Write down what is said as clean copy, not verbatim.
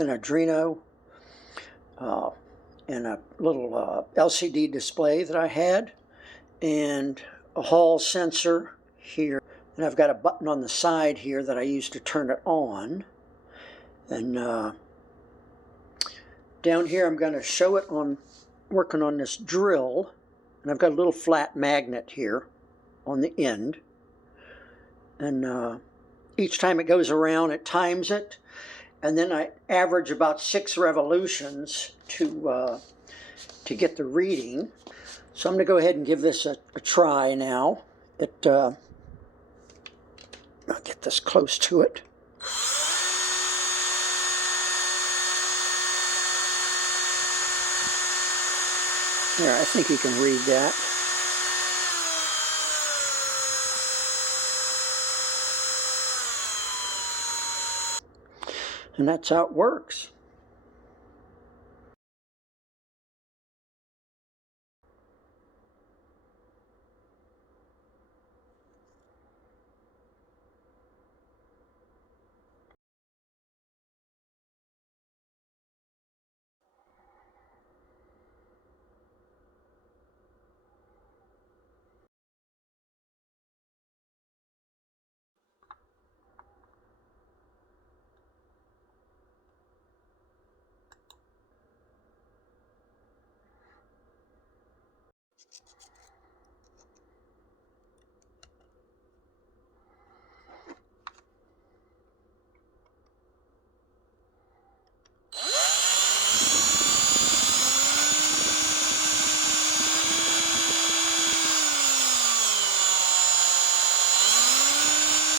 an Arduino and a little LCD display that I had, and a hall sensor here, and I've got a button on the side here that I use to turn it on. And down here I'm going to show it on working on this drill, and I've got a little flat magnet here on the end, and each time it goes around it times it, and then I average about 6 revolutions to get the reading. So I'm going to go ahead and give this a try now. I'll get this close to it. There, I think you can read that. And that's how it works.